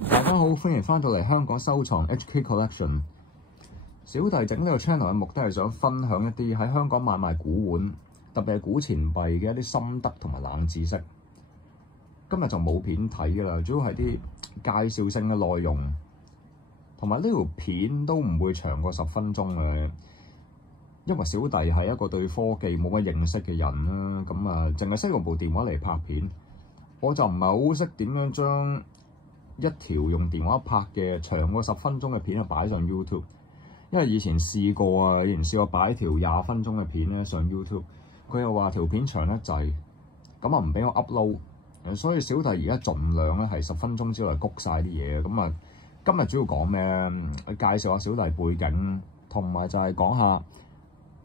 大家好，歡迎翻到嚟香港收藏 HK Collection。小弟整呢個 channel 嘅目的係想分享一啲喺香港買賣古玩，特別係古錢幣嘅一啲心得同埋冷知識。今日就冇片睇㗎啦，主要係啲介紹性嘅內容，同埋呢條片都唔會長過10分鐘嘅，因為小弟係一個對科技冇乜認識嘅人啦，咁淨係識用部電話嚟拍片，我就唔係好識點樣將一條用電話拍嘅長過10分鐘嘅片啊擺上 YouTube， 因為以前試過擺條20分鐘嘅片咧上 YouTube， 佢又話條片長得滯，咁唔俾我 upload， 所以小弟而家盡量咧係10分鐘之內谷晒啲嘢。咁今日主要講咩咧？介紹下小弟背景，同埋就係講下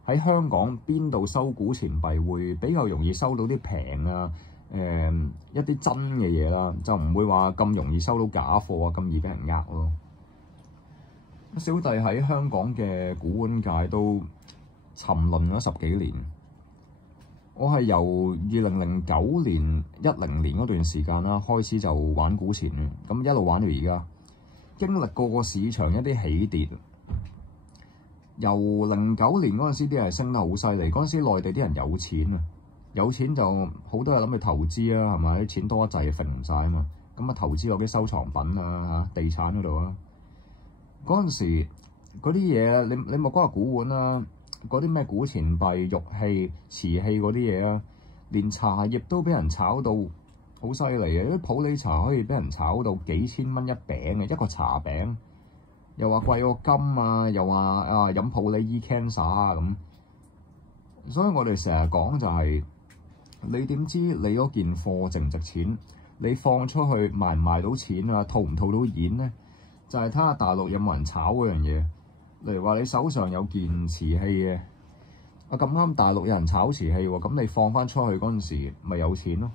喺香港邊度收古錢幣會比較容易收到啲平一啲真嘅嘢啦，就唔會話咁容易收到假貨啊，咁易俾人呃咯。小弟喺香港嘅古玩界都沉淪咗10幾年，我係由2009年、10年嗰段時間啦開始就玩古錢嘅，咁一路玩到而家，經歷過個市場一啲起跌。由09年嗰陣時啲係升得好犀利，嗰陣時內地啲人有錢啊！有錢就好多人諗去投資啊，係咪？啲錢多一滯，揈唔晒啊嘛。咁投資落啲收藏品啊、地產嗰度啊。嗰陣時嗰啲嘢，你莫講話古玩啦，嗰啲咩古錢幣、玉器、瓷器嗰啲嘢啊，連茶葉都俾人炒到好犀利啊！啲普洱茶可以俾人炒到幾千蚊一餅嘅一個茶餅，又話貴過金啊，又話飲普洱醫 cancer 啊咁。所以我哋成日講就係，你點知你嗰件貨值唔值錢？你放出去賣唔賣到錢啊？套唔套到現呢？就係睇下大陸有冇人炒嗰樣嘢。例如話你手上有件瓷器嘅，咁啱大陸有人炒瓷器喎，咁你放翻出去嗰陣時咪有錢咯，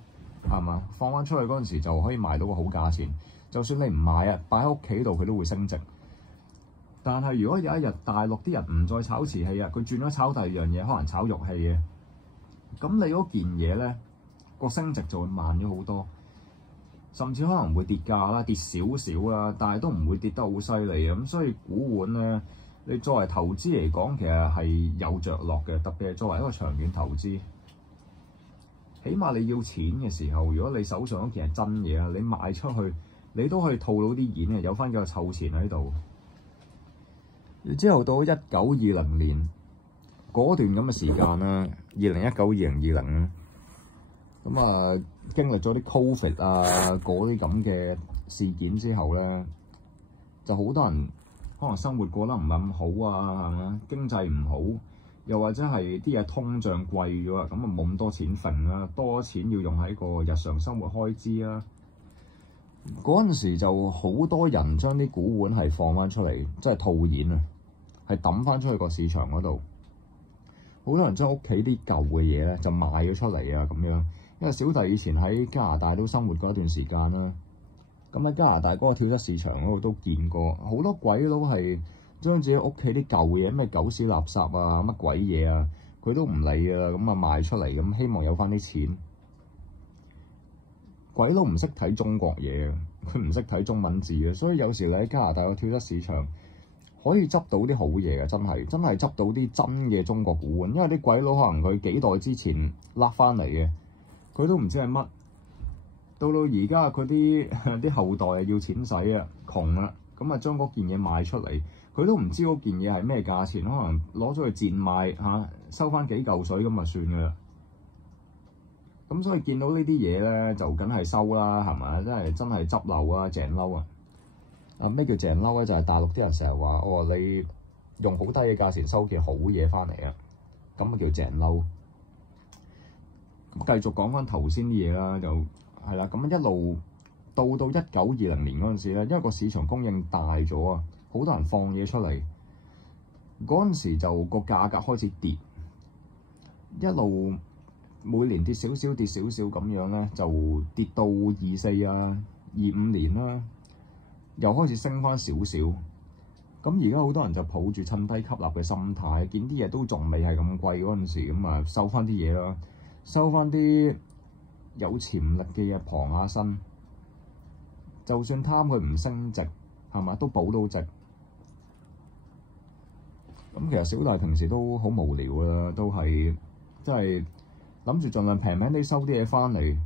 係嘛？放翻出去嗰陣時就可以賣到個好價錢。就算你唔賣啊，擺喺屋企度佢都會升值。但係如果有一日大陸啲人唔再炒瓷器啊，佢轉咗炒第二樣嘢，可能炒玉器嘅。咁你嗰件嘢咧，個升值就會慢咗好多，甚至可能會跌價啦，跌少少啦，但係都唔會跌得好犀利啊。咁所以古玩咧，你作為投資嚟講，其實係有着落嘅，特別係作為一個長遠投資。起碼你要錢嘅時候，如果你手上嗰件係真嘢啊，你賣出去，你都可以套到啲現嘅，有翻幾個臭錢喺度。之後到1920年嗰段咁嘅時間啦，2019、2020啦，咁經歷咗啲 Covid 嗰啲咁嘅事件之後咧，就好多人可能生活過得唔係咁好啊，係嘛？經濟唔好，又或者係啲嘢通脹貴咗啊，咁冇咁多錢揈啦，多錢要用喺個日常生活開支啦。嗰陣時就好多人將啲古玩係放翻出嚟，即係套現啊，係抌翻出去個市場嗰度。好多人將屋企啲舊嘅嘢咧就賣咗出嚟啊，咁樣。因為小弟以前喺加拿大都生活過一段時間啦，咁喺加拿大嗰個跳蚤市場嗰度都見過好多鬼佬係將自己屋企啲舊嘢，咩狗屎垃圾啊、乜鬼嘢啊，佢都唔理啊，咁賣出嚟，咁希望有翻啲錢。鬼佬唔識睇中國嘢，佢唔識睇中文字嘅，所以有時你喺加拿大個跳蚤市場可以執到啲好嘢嘅，真係執到啲真嘅中國古玩，因為啲鬼佬可能佢幾代之前甩翻嚟嘅，佢都唔知係乜。到而家佢啲後代要錢使啊，窮啦，咁將嗰件嘢賣出嚟，佢都唔知嗰件嘢係咩價錢，可能攞咗去賤賣收翻幾嚿水咁就算㗎啦。咁所以見到呢啲嘢咧，就梗係收啦，係咪？真係執漏啊，鄭嬲啊！咩叫鄭嬲咧？就係大陸啲人成日話，你用好低嘅價錢收件好嘢翻嚟啊，咁叫鄭嬲。咁繼續講翻頭先啲嘢啦，就係啦，咁一路到1920年嗰陣時咧，因為個市場供應大咗啊，好多人放嘢出嚟，嗰陣時就個價格開始跌，一路每年跌少少咁樣咧，就跌到24啊、25年啦。又開始升翻少少，咁而家好多人就抱住趁低吸納嘅心態，見啲嘢都仲未係咁貴嗰陣時，咁收翻啲嘢啦，收翻啲有潛力嘅嘢傍下身。就算貪佢唔升值，係嘛都保到值。咁其實小弟平時都好無聊啦，都係即係諗住盡量平啲收啲嘢翻嚟，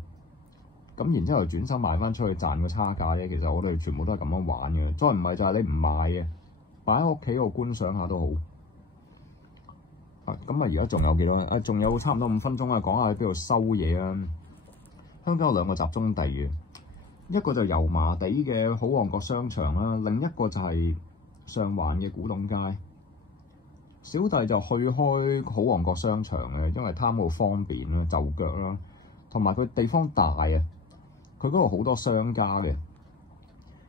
咁然之後轉手賣翻出去賺個差價啫。其實我哋全部都係咁樣玩嘅，再唔係就係你唔賣嘅，擺喺屋企度觀賞下都好。咁而家仲有幾多？仲有差唔多5分鐘啊，講下喺邊度收嘢啦。香港有2個集中地嘅，一個就油麻地嘅好旺角商場啦，另一個就係上環嘅古董街。小弟就去開好旺角商場嘅，因為貪嗰度方便啦、就腳啦，同埋佢地方大啊。佢嗰度好多商家嘅，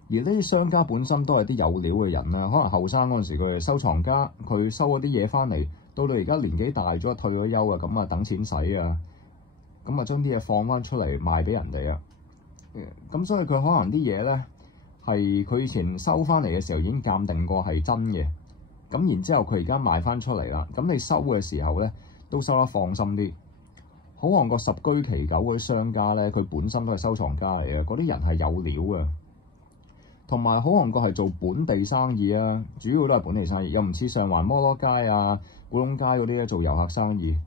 而呢啲商家本身都係啲有料嘅人啦。可能後生嗰陣時佢係收藏家，佢收嗰啲嘢翻嚟，到而家年紀大咗退咗休啊，咁啊等錢使啊，咁啊將啲嘢放翻出嚟賣俾人哋啊。咁所以佢可能啲嘢咧係佢以前收翻嚟嘅時候已經鑑定過係真嘅。咁然之後佢而家賣翻出嚟啦，咁你收嘅時候咧都收得放心啲。好旺角十居其九嗰啲商家咧，佢本身都係收藏家嚟嘅，嗰啲人係有料嘅。同埋好旺角係做本地生意啊，主要都係本地生意，又唔似上環摩羅街啊、古董街嗰啲咧做遊客生意。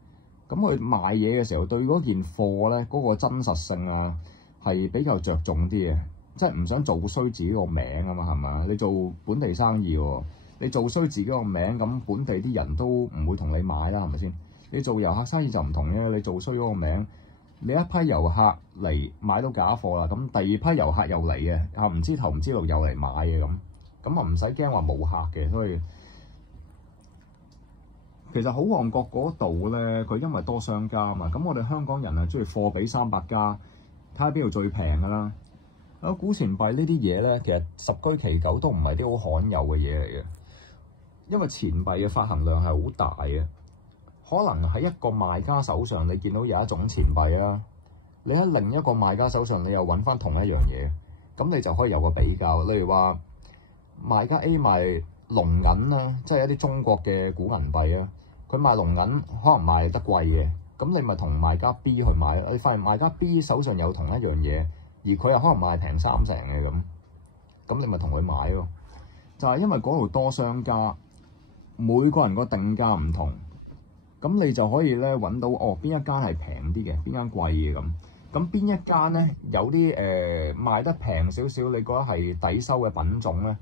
咁佢賣嘢嘅時候，對嗰件貨咧嗰個真實性啊係比較着重啲嘅，即係唔想做衰自己個名啊嘛，係咪？你做本地生意喎。你做衰自己個名，咁本地啲人都唔會同你買啦，係咪先？你做遊客生意就唔同嘅，你做衰嗰個名，你一批遊客嚟買到假貨啦，咁第二批遊客又嚟嘅，唔知頭唔知路又嚟買嘅咁啊唔使驚話冇客嘅。所以其實好旺角嗰度咧，佢因為多商家啊嘛，咁我哋香港人啊中意貨比300家，睇下邊度最平㗎啦。古錢幣呢啲嘢咧，其實十居其九都唔係啲好罕有嘅嘢嚟嘅。因為錢幣嘅發行量係好大嘅，可能喺一個賣家手上你見到有一種錢幣啊，你喺另一個賣家手上你又揾翻同一樣嘢，咁你就可以有個比較。例如話賣家 A 賣龍銀啦，即係一啲中國嘅古銀幣啊，佢賣龍銀可能賣得貴嘅，咁你咪同賣家 B 去買，你發現賣家 B 手上有同一樣嘢，而佢又可能賣平3成嘅咁你咪同佢買咯。就係因為嗰度多商家。每個人個定價唔同，咁你就可以咧揾到邊一間係平啲嘅，邊間貴嘅咁邊一間咧有啲賣得平少少，你覺得係抵收嘅品種咧，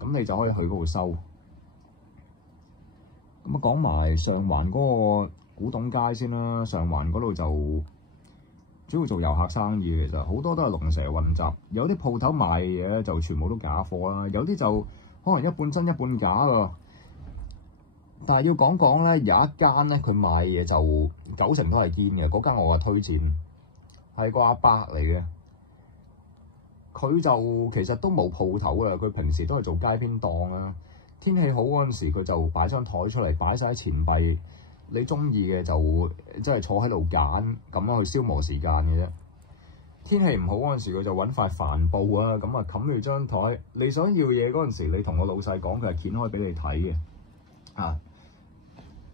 咁你就可以去嗰度收。咁講埋上環嗰個古董街先啦，上環嗰度就主要做遊客生意，其實好多都係龍蛇混雜，有啲鋪頭賣嘢咧就全部都假貨啦，有啲就可能一半真一半假㗎。但係要講咧，有一間咧佢賣嘢就90%都係堅嘅，嗰間我話推薦，係個阿伯嚟嘅。佢就其實都冇鋪頭嘅，佢平時都係做街邊檔啦。天氣好嗰陣時，佢就擺張台出嚟，擺晒啲錢幣，你中意嘅就即係坐喺度揀，咁樣去消磨時間嘅啫。天氣唔好嗰陣時，佢就揾塊帆布啊，咁啊冚住張台。你想要嘢嗰陣時，你同個老細講，佢係掀開俾你睇嘅。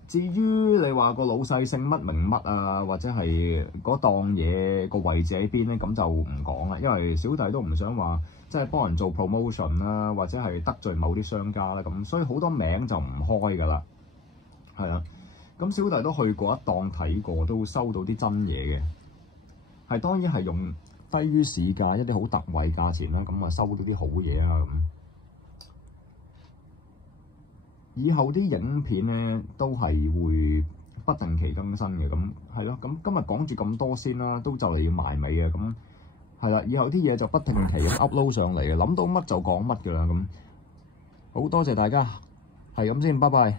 至於你話個老細姓乜名乜啊，或者係嗰檔嘢個位置喺邊咧，咁就唔講啦，因為小弟都唔想話即係幫人做 promotion 啦，或者係得罪某啲商家啦，咁所以好多名就唔開㗎啦。係啊，咁小弟都去過一檔睇過，都收到啲真嘢嘅，係當然係用低於市價一啲好特惠價錢啦，咁啊收到啲好嘢啊咁。以後啲影片咧都係會不定期更新嘅，咁係咯。咁今日講住咁多先啦，都就嚟要埋尾嘅，咁係啦。以後啲嘢就不定期咁 upload 上嚟嘅，諗到乜就講乜㗎啦。咁好多謝大家，係咁先，拜拜。